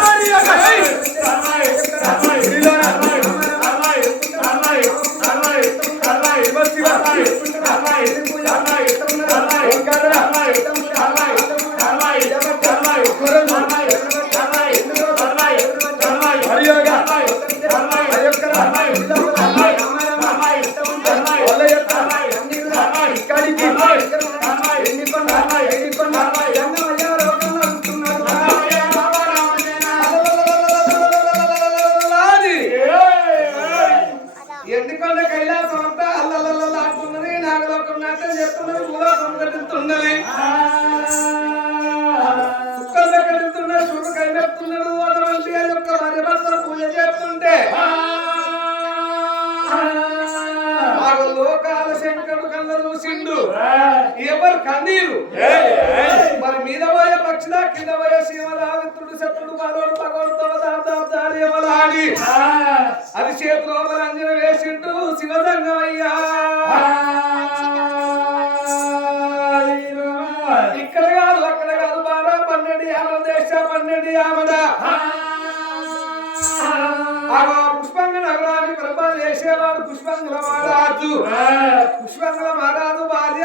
¡Vamos arriba, కన్నీరు. మరి మీద పోయే పక్షిలా కింద పోయే శివలా మిత్రుడు శత్రుడు బాలోడు పగోడు అని. అది చేతిలో అంజన వేసిండు శివసంగమయ్యా ఇక్కడ కాదు అక్కడ కాదు బారా పన్నెండు యామల దేశ పన్నెండు యామల. ఆ పుష్పంగ నగరాన్ని పరిపాలన చేసేవాడు పుష్పంగుల మహారాజు పుష్పంగుల మహారాజు భార్య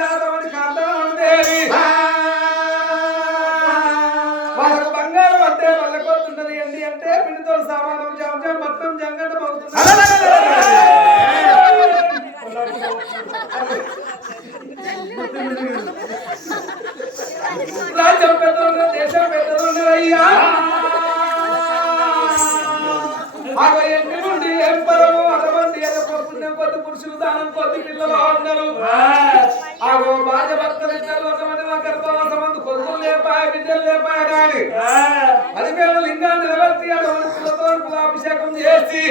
రాజ్యం పెద్దలు దేశం పెద్దలు అయ్యా. ఆగో ఎన్ని నుండి ఏం పరము అటువంటి పుణ్యం కొద్ది పురుషులు దానం కొద్ది పిల్లలు ఉన్నారు ఆగో భార్య భర్తలు ఇద్దరు ఒకమంది మా గర్భవాసం అందు కొడుకులు లేపాయ బిడ్డలు లేపాయ కానీ మేము లింగాన్ని నిలబెట్టి అటువంటి పిల్లతో కులాభిషేకం చేసి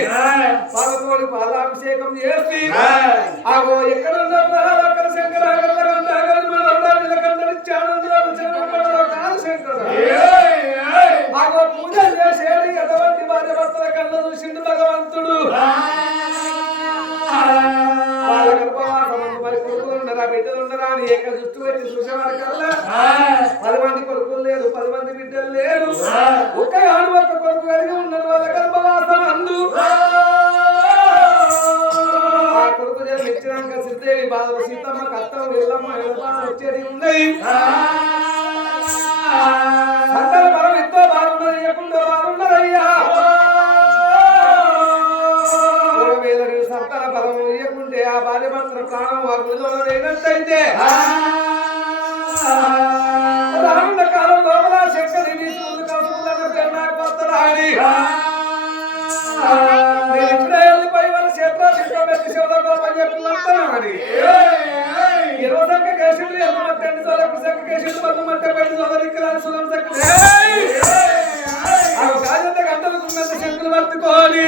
పాలతోడి పాలాభిషేకం చేసి ఆగో ఎక్కడ ఉన్నారు అని ఏక జుట్టు పెట్టి చూసేవారు కల్లా పది మంది కొడుకులు లేరు పది మంది బిడ్డలు లేరు. ఒక్క ఆడు కొడుకు కలిగి ఉన్నారు వాళ్ళ గర్భవాసం అందు. కొడుకు జన్మించినాక సిద్ధేవి బాధలు సీతమ్మ కత్తలు వెళ్ళమ్మ ఎల్లమ్మ వచ్చేది ఉన్నాయి భర్తల ప్రాణం వారు లేనట్టయితే రానున్న కాలం లోపల శంకరి అని? ఇప్పుడే వాళ్ళ చేతిలో పెట్టి పని ఇరవై సంఖ్య కేసులు ఎన్నో రెండు సోదరు సంఖ్య కేసులు పది సోదరు ఇక్కడ సులం సంఖ్య ఆ గాజంత గంటలు ఉన్నంత శంకులు పట్టుకోని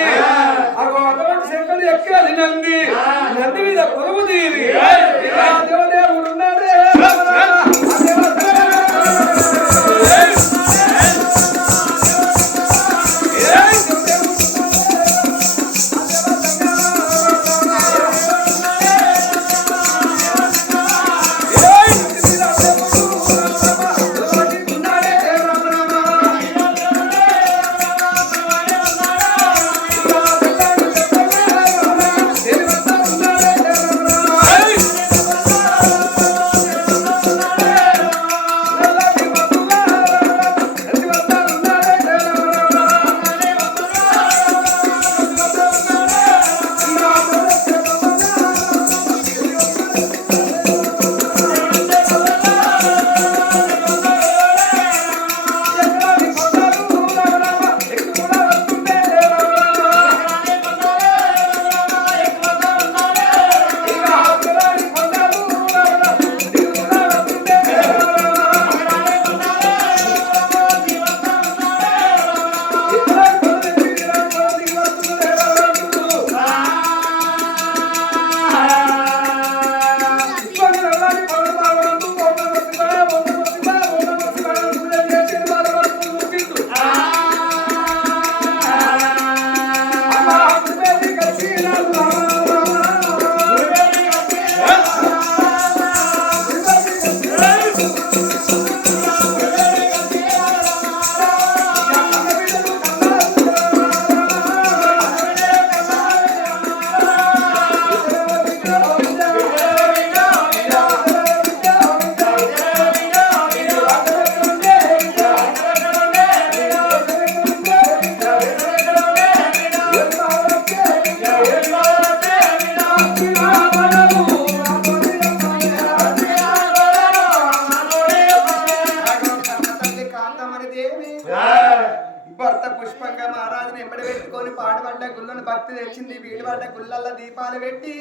గుళ్ళను భక్తి తెచ్చింది. వీడి వాళ్ళ గుళ్ళల్లో దీపాలు పెట్టి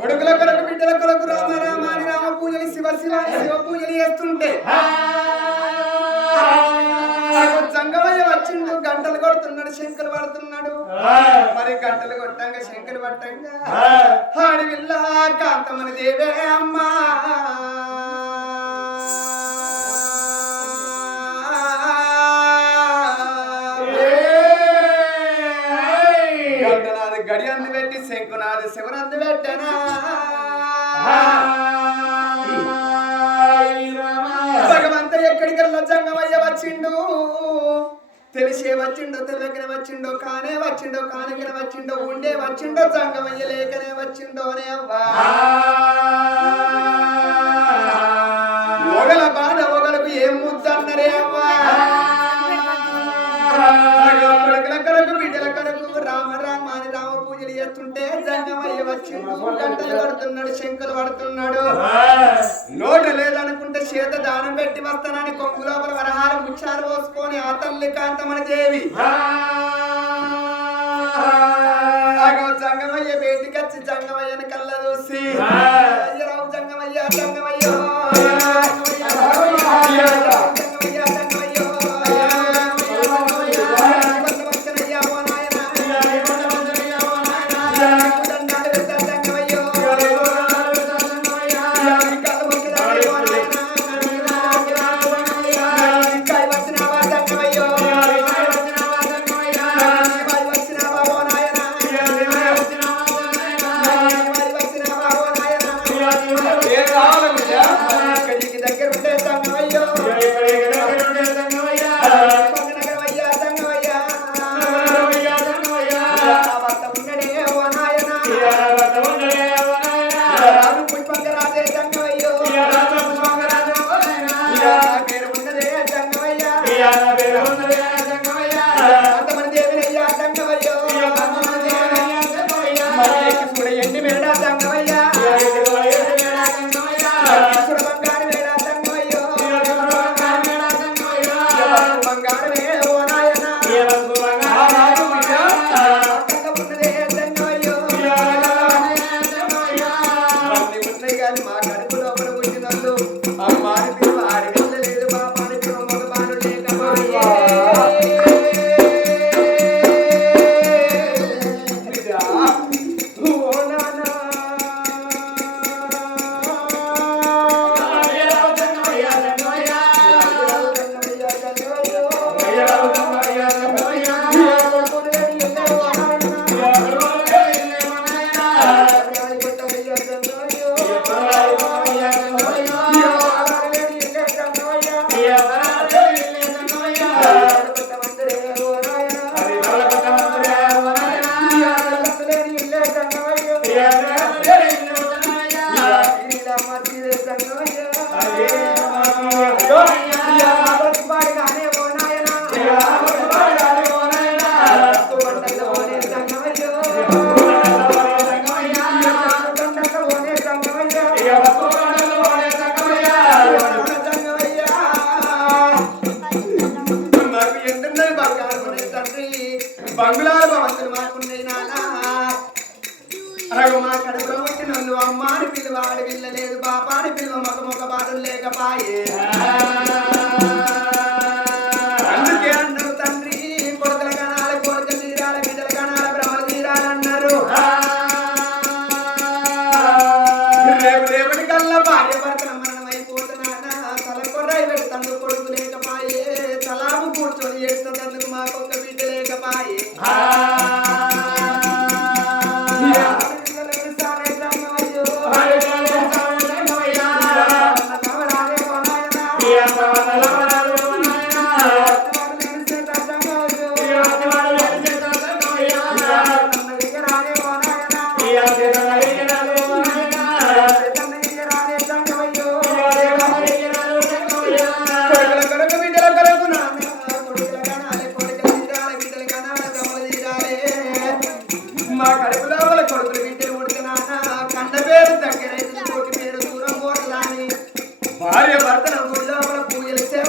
కొడుకుల కొరకు బిడ్డల కొరకు రామ రామాని రామ పూజలు శివ శివ శివ పూజలు చేస్తుంటే సంగమయ్య వచ్చిండు గంటలు కొడుతున్నాడు శంకలు పడుతున్నాడు. మరి గంటలు కొట్టంగా శంకలు పట్టంగా. హాడి విల్లా కాంతమని దేవే అమ్మా. శివనంద పెట్టనా? భగవంత ఎక్కడికల్లా జంగమయ్య వచ్చిండు? తెలిసే వచ్చిండో తెలియకనే వచ్చిండో కానే వచ్చిండో కానుకన వచ్చిండో ఉండే వచ్చిండో జంగమయ్య లేకనే వచ్చిండో అనే అవ్వా. వచ్చి గంటలు పడుతున్నాడు శంకులు పడుతున్నాడు. నోటు లేదనుకుంటే చేత దానం పెట్టి వస్తానని కొంగు లోపల వరహారం ముచ్చారు పోసుకొని ఆ తల్లి కాంతమన దేవి. జంగమయ్య బయటికి వచ్చి జంగమయ్యని కళ్ళ చూసి. రావు జంగమయ్య జంగమయ్య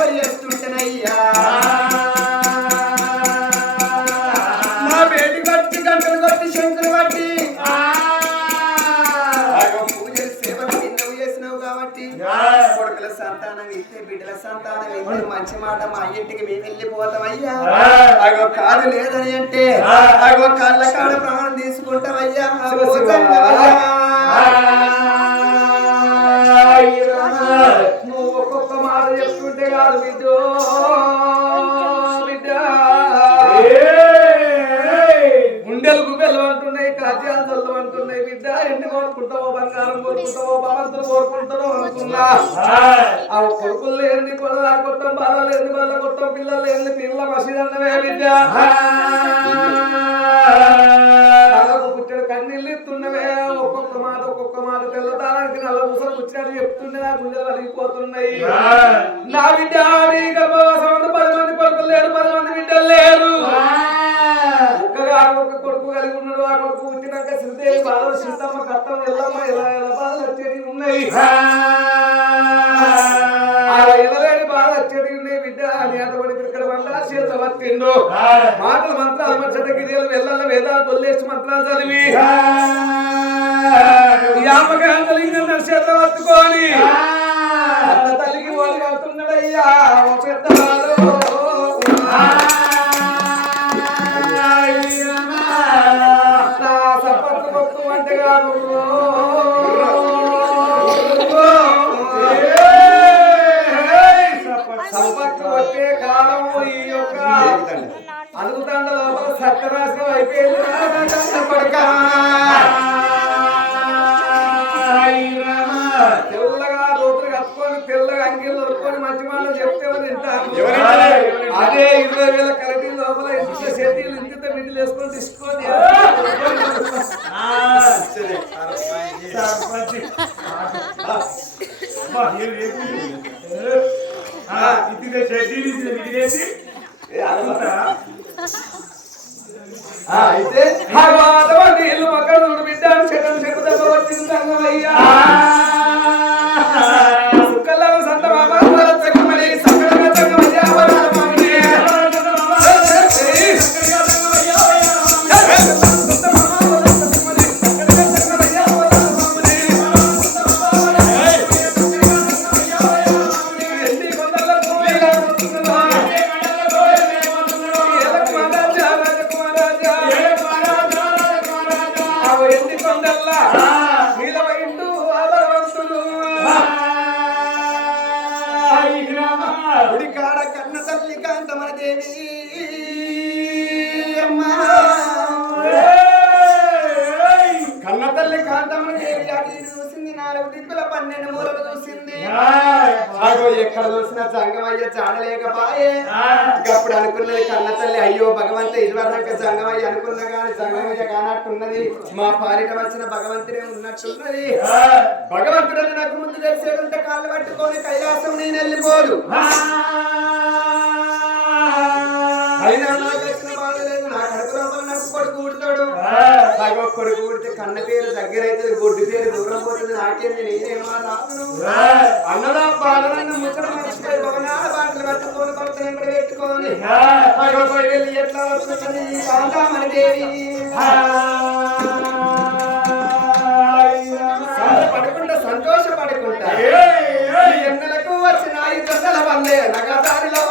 సేవలు చేస్తుంటేనయ్యా నా బేటి కట్టి గంటలు కొట్టి చేసినావు కాబట్టి. కొడుకుల సంతానం ఇస్తే సంతానం మంచి మాట మా ఇంటికి మేము వెళ్ళిపోతామయ్యా. అగో కాదు లేదని అంటే అగో కళ్ళ కాడ ప్రాణం తీసుకుంటామయ్యా. చెప్తుంటే కాదు బిడ్డో. బిడ్డ గుండెలు గుబెలు అంటున్నాయి కాజ్యాలు చల్లు అంటున్నాయి బిడ్డ. ఎన్ని కోరుకుంటావో బంగారం కోరుకుంటావో భవంతులు కోరుకుంటావో అనుకున్నా. ఆ కొడుకులు లేని కొడల కొట్టం బాధలు లేని వాళ్ళ కొట్టం పిల్లలు లేని పిల్ల మసీదన్నవే బిడ్డ. కళ్ళకు పుట్టడు కన్నీళ్ళు ఇస్తున్నవే ఒక్కొక్క మాట ఒక్కొక్క మాట తెల్లదానికి నల్ల ముసలు పుచ్చినట్టు చెప్తుండే నా గుండెలు వలిగిపోతున్నాయి నా బిడ్డ పది మంది కొడుకులు లేరు పది మంది బిడ్డలు లేరు. ఒక కొడుకు కలిగి ఉన్నాడు. ఆ కొడుకు పుట్టినాక శ్రీదేవి బాధలు సీతమ్మ కట్టం ఎల్లమ్మ ఇలా ఎలా బాధలు వచ్చేవి ఉన్నాయి. ఆ ఇళ్ళలేని బాధ వచ్చేవి ఉన్నాయి. బిడ్డ అని అటువంటి ఇక్కడ వంద చేత పట్టిండు. మాటలు మంత్రాలు మచ్చట గిరియలు వెళ్ళాల. వేదాలు కొల్లేసి మంత్రాలు చదివి. యామకాంతలింగం అదే ఇరవై వేల కలటీ లోపల ఇంత సెట్టీలు ఇంత మిడిల్ వేసుకొని తీసుకొని కొండల్లా నీలవైండు ఆదరవంతులు. గుడి కాడ కన్న తల్లి కాంతమన దేవి అమ్మా. కన్న తల్లి కాంతమన దేవి అటు చూసింది నాలుగు దిక్కుల పన్నెండు మూలలు చూసింది. అగో ఎక్కడ చూసినా సంగమయ్య చాడలేకపాయే అప్పుడు అనుకున్నది కన్న తల్లి అయ్యో భగవంత ఇదివరక సంగమయ్య అనుకున్నా కానీ సంగమయ్య కానట్టున్నది. మా పాలిట వచ్చిన భగవంతుడే ఉన్నట్టున్నది. భగవంతుడని నాకు ముందు తెలిసేదంటే కాళ్ళు పట్టుకొని కైలాసం నేను వెళ్ళిపోదు. అయినా నాకు నాకు కొడుకు ఊడితే కన్న పేరు దగ్గర అవుతుంది గుడ్డు పేరు దూరం పోతుంది నాకేంది నేనేమో రాను అన్నదా బాధనన్న ముచ్చట మర్చిపోయి భవనాల బాటలు కట్టుకొని కొడుకుని ఎంబడి పెట్టుకొని అగో పోయి వెళ్ళి ఎట్లా వస్తున్నది కాంతామణి దేవి. పడుకుంటా సంతోషపడుకుంటా ఈ ఎండలకు వచ్చిన ఈ దొంగల వల్లే నగదారిలో